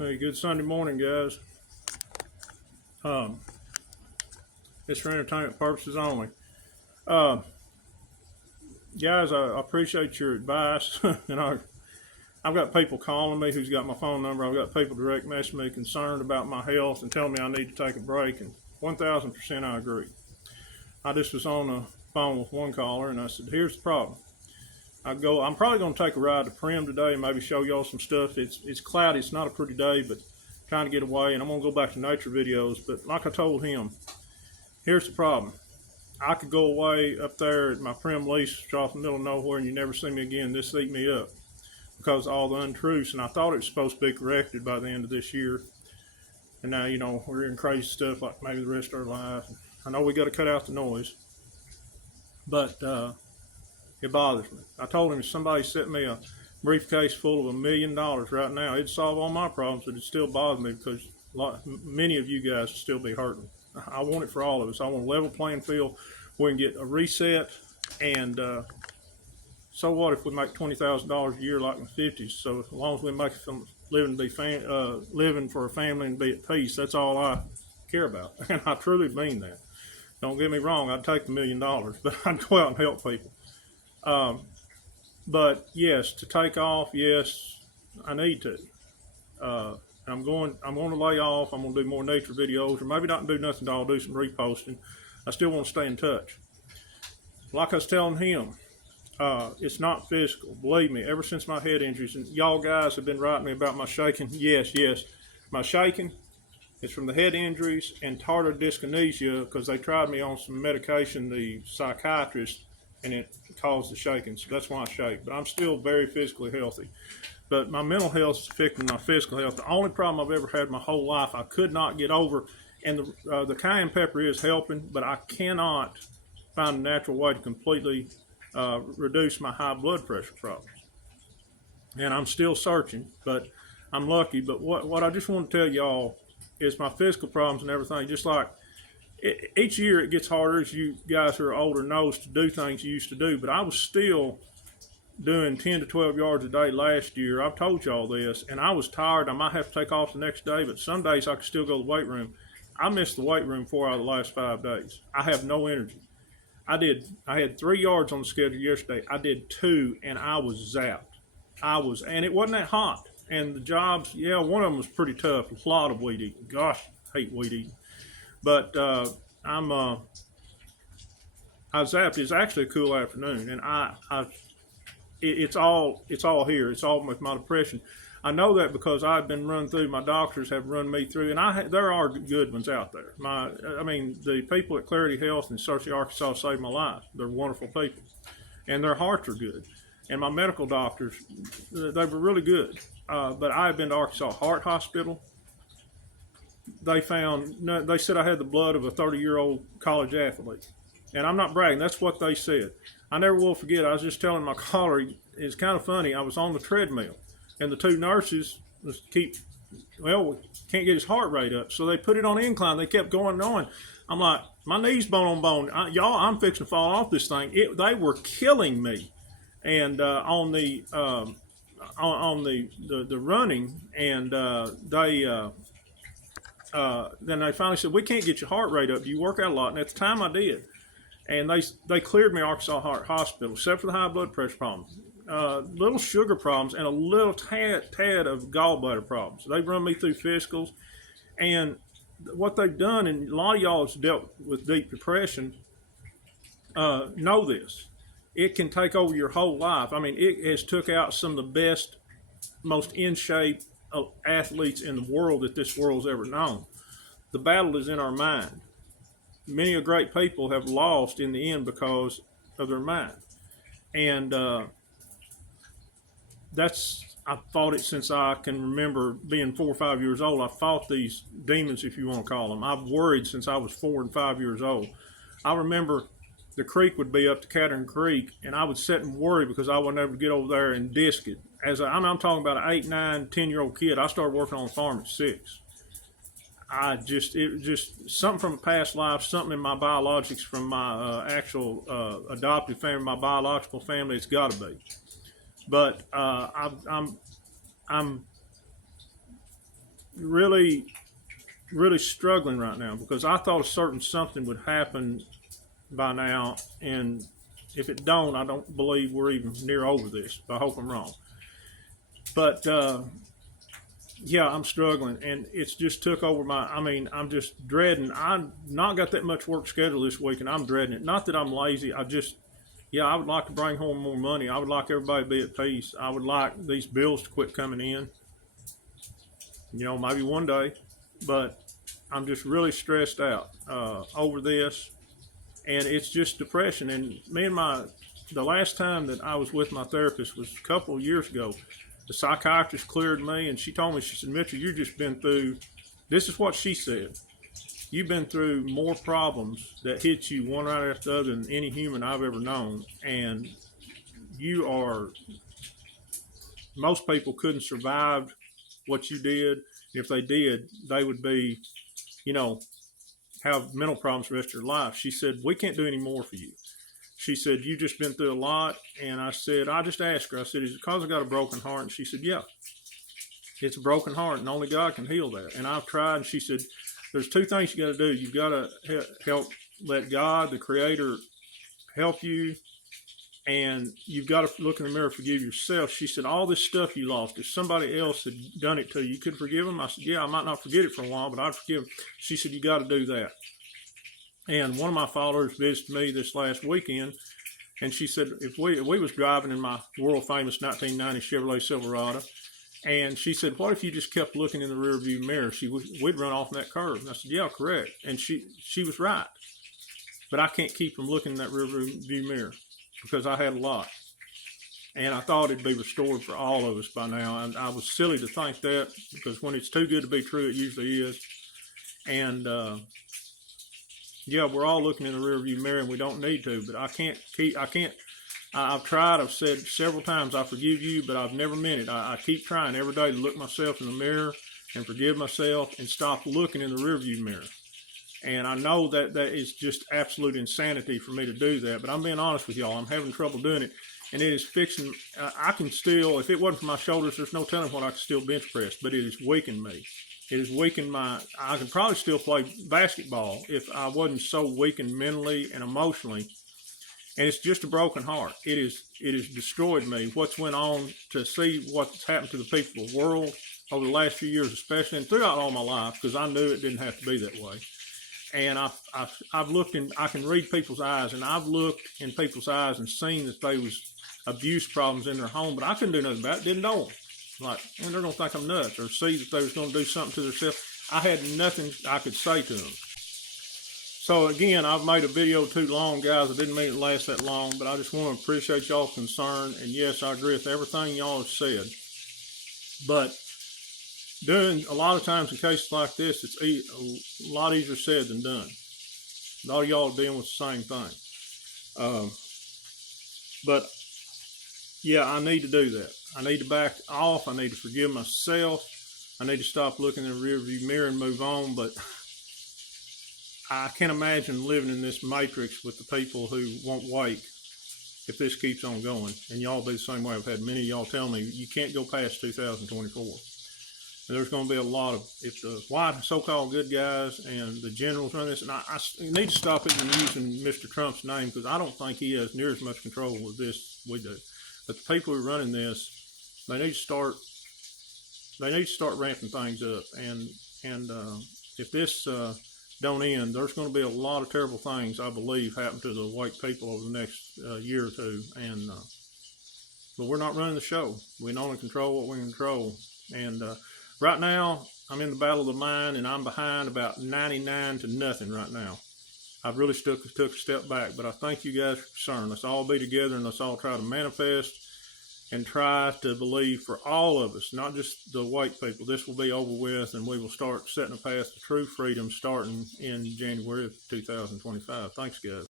Hey, good Sunday morning, guys. It's for entertainment purposes only. Uh, Guys, I appreciate your advice. I've got people calling me who's got my phone number. I've got people direct messaging me concerned about my health and telling me I need to take a break. And 1,000% I agree. I just was on the phone with one caller and I said, here's the problem. I'm probably going to take a ride to Prim today and maybe show y'all some stuff. It's cloudy. It's not a pretty day, but trying to get away. And I'm going to go back to nature videos. But like I told him, here's the problem. I could go away up there at my Prim lease off in the middle of nowhere and you never see me again. This eat me up because of all the untruths. And I thought it was supposed to be corrected by the end of this year. And now, we're in crazy stuff like maybe the rest of our life. I know we got to cut out the noise, but it bothers me. I told him if somebody sent me a briefcase full of $1 million right now, it'd solve all my problems, but it still bothers me because many of you guys will still be hurting. I want it for all of us. I want a level playing field. We can get a reset, and so what if we make $20,000 a year like in the 50s? So as long as we make some living for a family and be at peace, that's all I care about. And I truly mean that. Don't get me wrong, I'd take the $1 million, but I'd go out and help people. But yes, to take off, yes, I need to. I'm going to lay off. I'm going to do more nature videos, or maybe not do nothing at all, do some reposting. I still want to stay in touch. Like I was telling him, it's not physical. Believe me, ever since my head injuries, and y'all guys have been writing me about my shaking. Yes, my shaking is from the head injuries and tartar dyskinesia because they tried me on some medication, the psychiatrist, and it caused the shaking. So that's why I shake. But I'm still very physically healthy. But my mental health is affecting my physical health. The only problem I've ever had my whole life, I could not get over, and the cayenne pepper is helping, but I cannot find a natural way to completely reduce my high blood pressure problems. And I'm still searching, but I'm lucky. But what I just want to tell y'all is my physical problems and everything, just like each year it gets harder as you guys who are older knows to do things you used to do, but I was still doing 10 to 12 yards a day last year. I've told y'all this, and I was tired. I might have to take off the next day, but some days I could still go to the weight room. I missed the weight room 4 out of the last 5 days. I have no energy. I had 3 yards on the schedule yesterday. I did 2, and I was zapped. And it wasn't that hot. And the jobs, yeah, one of them was pretty tough. A lot of weed eating. Gosh, I hate weed eating. But I zapped. It's actually a cool afternoon, and it's all here. It's all with my depression. I know that because I've been run through. My doctors have run me through, and there are good ones out there. The people at Clarity Health in Searcy, Arkansas saved my life. They're wonderful people, and their hearts are good. And my medical doctors, they were really good. But I've been to Arkansas Heart Hospital. They said I had the blood of a 30-year-old college athlete. And I'm not bragging, that's what they said. I never will forget, I was just telling my caller, it's kind of funny, I was on the treadmill, and the 2 nurses we can't get his heart rate up, so they put it on incline, they kept going on. I'm like, my knee's bone on bone. Y'all, I'm fixing to fall off this thing. They were killing me. And on the running, and then they finally said, we can't get your heart rate up. You work out a lot. And at the time I did. And they cleared me Arkansas Heart Hospital, except for the high blood pressure problems, little sugar problems, and a little tad of gallbladder problems. They've run me through physicals. And what they've done, and a lot of y'all have dealt with deep depression, know this. It can take over your whole life. I mean, it has took out some of the best, most in shape athletes in the world that this world's ever known. The battle is in our mind. Many great people have lost in the end because of their mind. And I've fought it since I can remember being 4 or 5 years old. I fought these demons, if you want to call them. I've worried since I was 4 and 5 years old. I remember the creek would be up to Cattern Creek, and I would sit and worry because I wasn't able to get over there and disc it. I'm talking about an 8, 9, 10-year-old kid. I started working on the farm at 6. It was just something from a past life, something in my biologics from my actual adoptive family, my biological family. It's got to be. But I'm really, really struggling right now because I thought a certain something would happen by now, and if it don't, I don't believe we're even near over this. I hope I'm wrong. But yeah, I'm struggling, and it's just took over my. I mean, I'm just dreading. I've not got that much work scheduled this week, and I'm dreading it. Not that I'm lazy. Yeah, I would like to bring home more money. I would like everybody to be at peace. I would like these bills to quit coming in. Maybe one day, but I'm just really stressed out over this, and it's just depression. And the last time that I was with my therapist was a couple of years ago. The psychiatrist cleared me, and she told me, she said, Mitchell, you've just been through, this is what she said, you've been through more problems that hit you one right after the other than any human I've ever known. And most people couldn't survive what you did. If they did, they would be, have mental problems the rest of their life. She said, we can't do any more for you. She said, you've just been through a lot. And I said, I just asked her, I said, is it because I got a broken heart? And she said, yeah, it's a broken heart, and only God can heal that. And I've tried. And she said, there's two things you got to do. You've got to help let God, the Creator, help you. And you've got to look in the mirror, forgive yourself. She said, all this stuff you lost, if somebody else had done it to you, you could forgive them. I said, yeah, I might not forget it for a while, but I'd forgive them. She said, you got to do that. And one of my followers visited me this last weekend, and she said, if we was driving in my world famous 1990 Chevrolet Silverado, and she said, what if you just kept looking in the rear view mirror? We'd run off in that curve. And I said, yeah, correct. And she was right. But I can't keep from looking in that rear view mirror because I had a lot. And I thought it'd be restored for all of us by now. And I was silly to think that, because when it's too good to be true, it usually is. And yeah, we're all looking in the rear view mirror, and we don't need to, but I've tried, I've said several times, I forgive you, but I've never meant it. I keep trying every day to look myself in the mirror and forgive myself and stop looking in the rear view mirror. And I know that is just absolute insanity for me to do that, but I'm being honest with y'all. I'm having trouble doing it, and it is fixing. I can still, if it wasn't for my shoulders, there's no telling what I could still bench press, but it has weakened me. It has weakened I could probably still play basketball if I wasn't so weakened mentally and emotionally. And it's just a broken heart. It has destroyed me. What's went on, to see what's happened to the people of the world over the last few years, especially, and throughout all my life, because I knew it didn't have to be that way. And I've looked in, I can read people's eyes, and I've looked in people's eyes and seen that there was abuse problems in their home, but I couldn't do nothing about it, didn't know them. Like, and they're going to think I'm nuts, or see that they was going to do something to themselves. I had nothing I could say to them. So again, I've made a video too long, guys. I didn't mean it to last that long, but I just want to appreciate y'all's concern. And yes, I agree with everything y'all have said. But doing a lot of times in cases like this, it's a lot easier said than done. A lot of y'all are dealing with the same thing. But yeah, I need to do that. I need to back off. I need to forgive myself. I need to stop looking in the rearview mirror and move on. But I can't imagine living in this matrix with the people who won't wake if this keeps on going. And y'all be the same way. I've had many of y'all tell me you can't go past 2024. And there's going to be a lot of, if the white so-called good guys and the generals run this, and I need to stop even using Mr. Trump's name, because I don't think he has near as much control with this we do. But the people who are running this, they need to start ramping things up. And if this don't end, there's going to be a lot of terrible things, I believe, happen to the white people over the next year or two. And but we're not running the show. We can only control what we control. And right now, I'm in the battle of the mind, and I'm behind about 99 to nothing right now. I've really took a step back, but I thank you guys for concern. Let's all be together, and let's all try to manifest and try to believe for all of us, not just the white people. This will be over with, and we will start setting a path to true freedom starting in January of 2025. Thanks, guys.